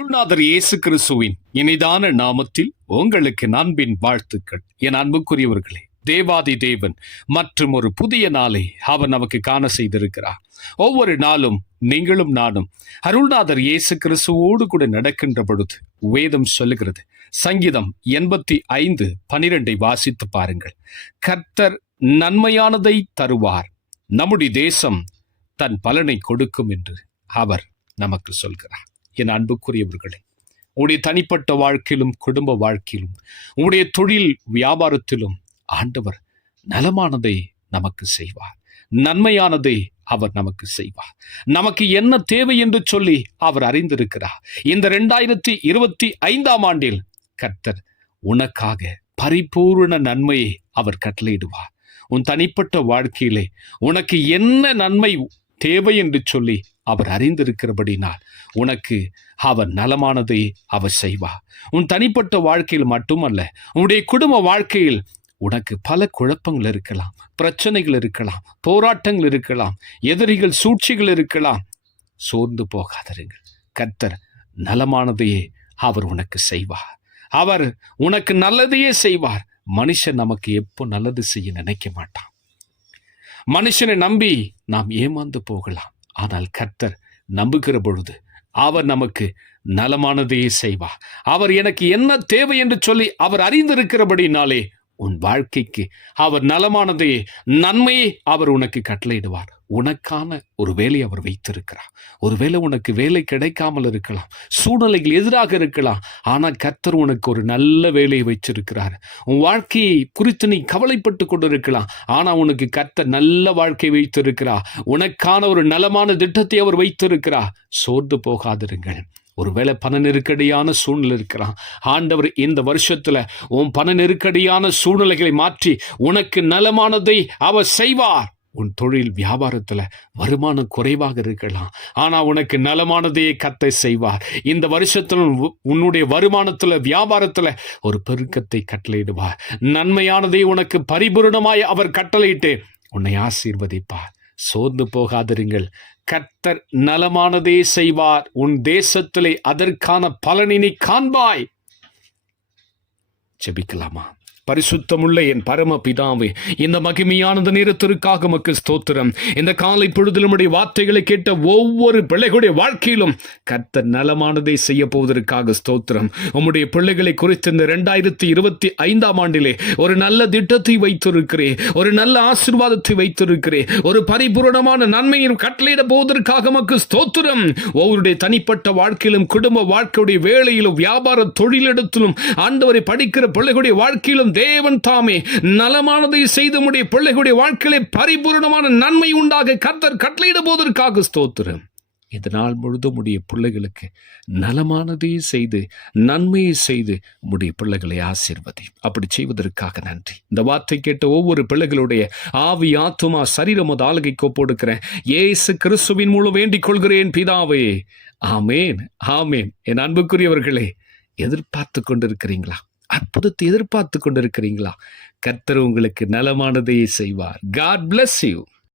அருள்நாதர் இயேசு கிறிஸ்துவின் இனிதான நாமத்தில் உங்களுக்கு அன்பின் வாழ்த்துக்கள். என் அன்புக்குரியவர்களே, தேவாதி தேவன் மற்றும் ஒரு புதிய நாளை அவர் நமக்கு காண செய்திருக்கிறார். ஒவ்வொரு நாளும் நீங்களும் நானும் அருள்நாதர் இயேசு கிறிஸ்துவோடு கூட நடக்கின்ற பொழுது வேதம் சொல்லுகிறது, சங்கீதம் 85:12 வாசித்து பாருங்கள். கர்த்தர் நன்மையானதை தருவார், நம்முடைய தேசம் தன் பலனை கொடுக்கும் என்று அவர் நமக்கு சொல்கிறார். என் அன்புக்குரியவர்களே, உங்களுடைய தனிப்பட்ட வாழ்க்கையிலும் குடும்ப வாழ்க்கையிலும் உங்களுடைய தொழில் வியாபாரத்திலும் ஆண்டவர் நலமானதை நமக்கு செய்வார், நன்மையானதை அவர் நமக்கு செய்வார். நமக்கு என்ன தேவை என்று சொல்லி அவர் அறிந்திருக்கிறார். இந்த 2025 ஆண்டில் கர்த்தர் உனக்காக பரிபூர்ண நன்மையை அவர் கட்டளையிடுவார். உன் தனிப்பட்ட வாழ்க்கையிலே உனக்கு என்ன நன்மை தேவை என்று சொல்லி அவர் அறிந்திருக்கிறபடினால் உனக்கு அவர் நலமானதை அவர் செய்வார். உன் தனிப்பட்ட வாழ்க்கையில் மட்டுமல்ல, உன்னுடைய குடும்ப வாழ்க்கையில் உனக்கு பல குழப்பங்கள் இருக்கலாம், பிரச்சனைகள் இருக்கலாம், போராட்டங்கள் இருக்கலாம், எதிரிகள் சூழ்ச்சிகள் இருக்கலாம். சோர்ந்து போகாதீர்கள். கர்த்தர் நலமானதையே அவர் உனக்கு செய்வார். அவர் உனக்கு நல்லதையே செய்வார். மனுஷன் நமக்கு எப்போ நல்லது செய்ய நினைக்க மாட்டான். மனுஷனை நம்பி நாம் ஏமாந்து போகலாம். ஆனால் கர்த்தர் நம்புகிற பொழுது அவர் நமக்கு நலமானதையே செய்வார். அவர் எனக்கு என்ன தேவை என்று சொல்லி அவர் அறிந்திருக்கிறபடினாலே உன் வாழ்க்கைக்கு அவர் நலமானதையே, நன்மையை அவர் உனக்கு கட்டளையிடுவார். உனக்கான ஒரு வேலை அவர் வைத்திருக்கிறார். ஒருவேளை உனக்கு வேலை கிடைக்காமல் இருக்கலாம், சூழ்நிலைகள் எதிராக இருக்கலாம். ஆனால் கர்த்தர் உனக்கு ஒரு நல்ல வேலையை வச்சிருக்கிறார். உன் வாழ்க்கையை குறித்து நீ கவலைப்பட்டு கொண்டு இருக்கலாம். ஆனால் உனக்கு கர்த்தர் நல்ல வாழ்க்கை வைத்திருக்கிறார். உனக்கான ஒரு நலமான திட்டத்தை அவர் வைத்திருக்கிறார். சோர்ந்து போகாதிருங்கள். ஒருவேளை பண நெருக்கடியான சூழ்நிலை இருக்கலாம். ஆண்டவர் இந்த வருஷத்துல உன் பண நெருக்கடியான சூழ்நிலைகளை மாற்றி உனக்கு நலமானதை அவர் செய்வார். உன் தொழில் வியாபாரத்துல வருமானம் குறைவாக இருக்கலாம், ஆனா உனக்கு நலமானதையே கர்த்தர் செய்வார். இந்த வருஷத்துல உன்னுடைய வருமானத்துல வியாபாரத்துல ஒரு பெருக்கத்தை கட்டளையிடுவார். நன்மையானதை உனக்கு பரிபூரணமாய் அவர் கட்டளையிட்டு உன்னை ஆசீர்வதிப்பார். சோர்ந்து போகாதிருங்கள். கர்த்தர் நலமானதே செய்வார். உன் தேசத்திலே அதற்கான பலனினை காண்பாய். ஜெபிக்கலாமா? பரிசுத்தமுள்ள என் பரம பிதாவே, இந்த மகிமையானது நேரத்திற்காக உமக்கு ஸ்தோத்திரம். இந்த காலை பொழுதில் உம்முடைய வார்த்தைகளை கேட்ட ஒவ்வொரு பிள்ளைகளுடைய வாழ்க்கையிலும் கர்த்தர் நலமானதை செய்ய போவதற்காக ஸ்தோத்திரம். உம்முடைய பிள்ளைகளை குறித்து இந்த 2025 ஆண்டிலே ஒரு நல்ல திட்டத்தை வைத்திருக்கிறேன், ஒரு நல்ல ஆசீர்வாதத்தை வைத்திருக்கிறேன், ஒரு பரிபூரணமான நன்மையும் கட்டளையிட போவதற்காக உமக்கு ஸ்தோத்திரம். ஒவ்வொருடைய தனிப்பட்ட வாழ்க்கையிலும் குடும்ப வாழ்க்கையுடைய வேலையிலும் வியாபார தொழிலிடத்திலும் ஆண்டவரை படிக்கிற பிள்ளைகளுடைய வாழ்க்கையிலும் தேவன் தாமே நலமானதை செய்து உம்முடைய பிள்ளைகளுடைய வாழ்க்கையிலே பரிபூர்ணமான நன்மை உண்டாக கர்த்தர் கட்டளையிட போவதற்காக ஸ்தோத்திரம். இதனால் முழுதும் உடைய பிள்ளைகளுக்கு நலமானதை செய்து நன்மையை செய்து உடைய பிள்ளைகளை ஆசீர்வதி. அப்படி செய்வதற்காக நன்றி. இந்த வார்த்தை கேட்ட ஒவ்வொரு பிள்ளைகளுடைய ஆவி ஆத்துமா சரீரம் ஆளுகை கோப்பொடுக்கிறேன். இயேசு கிறிஸ்துவின் மூலம் வேண்டிக் கொள்கிறேன் பிதாவே. ஆமேன், ஆமேன். என் அன்புக்குரியவர்களே, எதிர்பார்த்து கொண்டிருக்கிறீங்களா? அற்புதத்தை எதிர்பார்த்து கொண்டிருக்கிறீங்களா? கர்த்தர் உங்களுக்கு நலமானதையே செய்வார். God bless you.